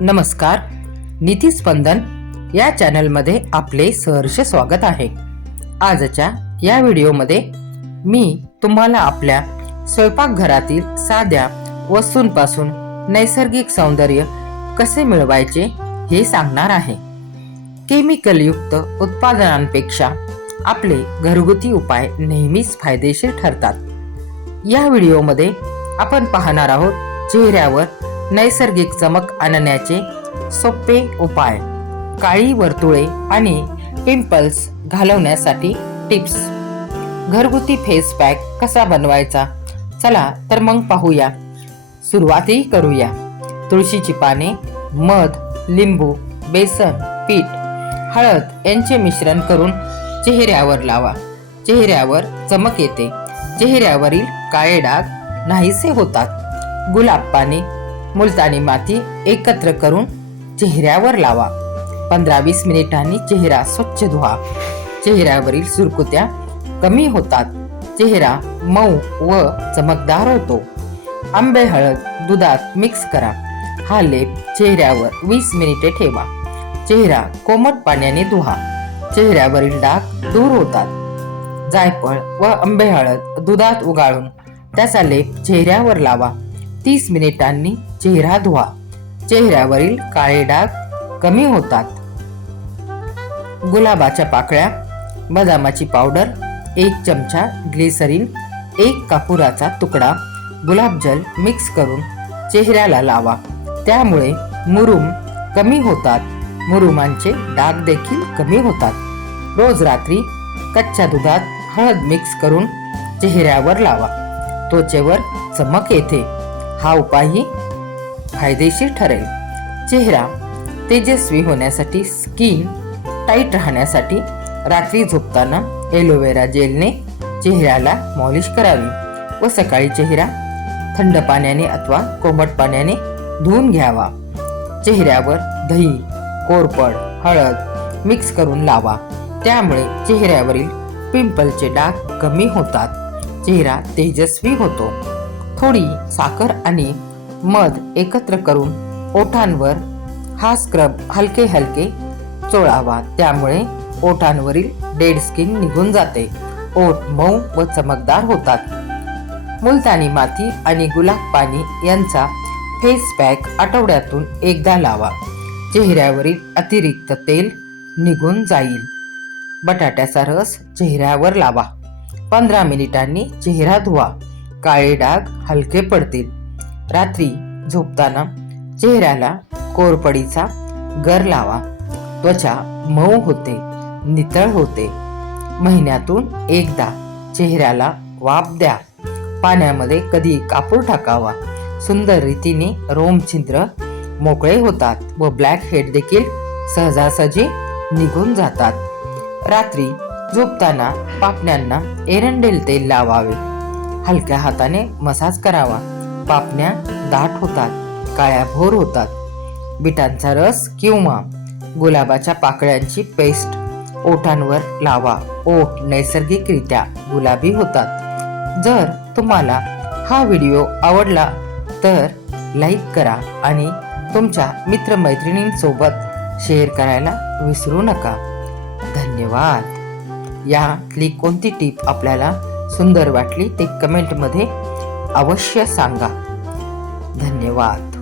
नमस्कार नीती स्पंदन या चॅनलमध्ये आपले सहर्ष स्वागत आहे. आजच्या या व्हिडिओमध्ये मी तुम्हाला आपल्या स्वयंपाकघरातील साध्या वस्तूंपासून नैसर्गिक सौंदर्य कसे मिळवायचे हे सांगणार आहे. केमिकलयुक्त उत्पादनांपेक्षा आपले घरगुती उपाय नेहमीच फायदेशीर ठरतात. या व्हिडिओमध्ये आपण पाहणार आहोत चेहऱ्यावर नैसर्गिक चमक आणण्याचे सोपे उपाय. काळी वर्तुळे आणि पिंपल्स घालवण्यासाठी टिप्स घरगुती फेस पॅक कसा बनवायचा? चला तर मग पाहूया. सुरुवातही करूया. तुळशीची पाने मध लिंबू बेसन पीठ हळद यांचे मिश्रण करून चेहऱ्यावर लावा. चेहऱ्यावर चमक येते. चेहऱ्यावरील काळे डाग नाहीसे होतात. गुलाब पाने मुलतानी माती एकत्र करून चेहऱ्यावर लावा. पंधरा वीस मिनिटांनी चेहरा स्वच्छ धुवा. चेहऱ्यावरील सुरकुत्या कमी होतात. चेहरा मऊ व चमकदार होतो. आंबे हळद दुधात मिक्स करा. हा लेप चेहऱ्यावर वीस मिनिटे ठेवा. चेहरा कोमट पाण्याने धुवा. चेहऱ्यावरील डाग दूर होतात. जायफळ व आंबे हळद दुधात उगाळून त्याचा लेप चेहऱ्यावर लावा. तीस मिनिटांनी चेहरा धुवा. चेहऱ्यावरील काळे डाग कमी होतात. गुलाबाच्या पाकळ्या बदामाची पावडर एक चमचा ग्लिसरीन एक कापुराचा तुकडा गुलाबजल मिक्स करून चेहऱ्याला लावा. त्यामुळे मुरुम कमी होतात. मुरुमांचे डाग देखील कमी होतात. रोज रात्री कच्च्या दुधात हळद मिक्स करून चेहऱ्यावर लावा. त्वचेवर चमक येते. हा उपायही फायदेशीर ठरेल. चेहरा तेजस्वी होण्यासाठी स्किन टाईट राहण्यासाठी रात्री झोपताना एलोवेरा जेलने चेहऱ्याला मॉलिश करावी व सकाळी चेहरा थंड पाण्याने अथवा कोमट पाण्याने धुवून घ्यावा. चेहऱ्यावर दही कोरपड हळद मिक्स करून लावा. त्यामुळे चेहऱ्यावरील पिंपलचे डाग कमी होतात. चेहरा तेजस्वी होतो. थोडी साखर आणि मध एकत्र करून ओठांवर हा स्क्रब हलके हलके चोळावा. त्यामुळे ओठांवरील डेड स्किन निघून जाते. ओठ मऊ व चमकदार होतात. मुलतानी माती आणि गुलाब पाणी यांचा फेस पॅक आठवड्यातून एकदा लावा. चेहऱ्यावरील अतिरिक्त तेल निघून जाईल. बटाट्याचा रस चेहऱ्यावर लावा. पंधरा मिनिटांनी चेहरा धुवा. काळे डाग हलके पडतील. रात्री झोपताना चेहऱ्याला कोरपडीचा गर लावा. त्वचा मऊ होते नितळ होते. महिन्यातून एकदा चेहऱ्याला वाफ द्या. पाण्यामध्ये कधी कापूर टाकावा. सुंदर रीतीने रोम छिद्र मोकळे होतात व ब्लॅक हेड देखील सहजासहजी निघून जातात. रात्री झोपताना पापण्यांना एरंडेल तेल लावावे. हलक्या हाताने मसाज करावा. पापण्या दाट होतात काळ्या भोर होतात. बिटांचा रस किंवा गुलाबाच्या पाकळ्यांची पेस्ट ओठांवर लावा. ओठ नैसर्गिकरित्या गुलाबी होतात. जर तुम्हाला हा व्हिडिओ आवडला तर लाईक करा आणि तुमच्या मित्रमैत्रिणींसोबत शेअर करायला विसरू नका. धन्यवाद. यातली कोणती टीप आपल्याला सुंदर वाटली ते कमेंटमध्ये अवश्य सांगा. धन्यवाद.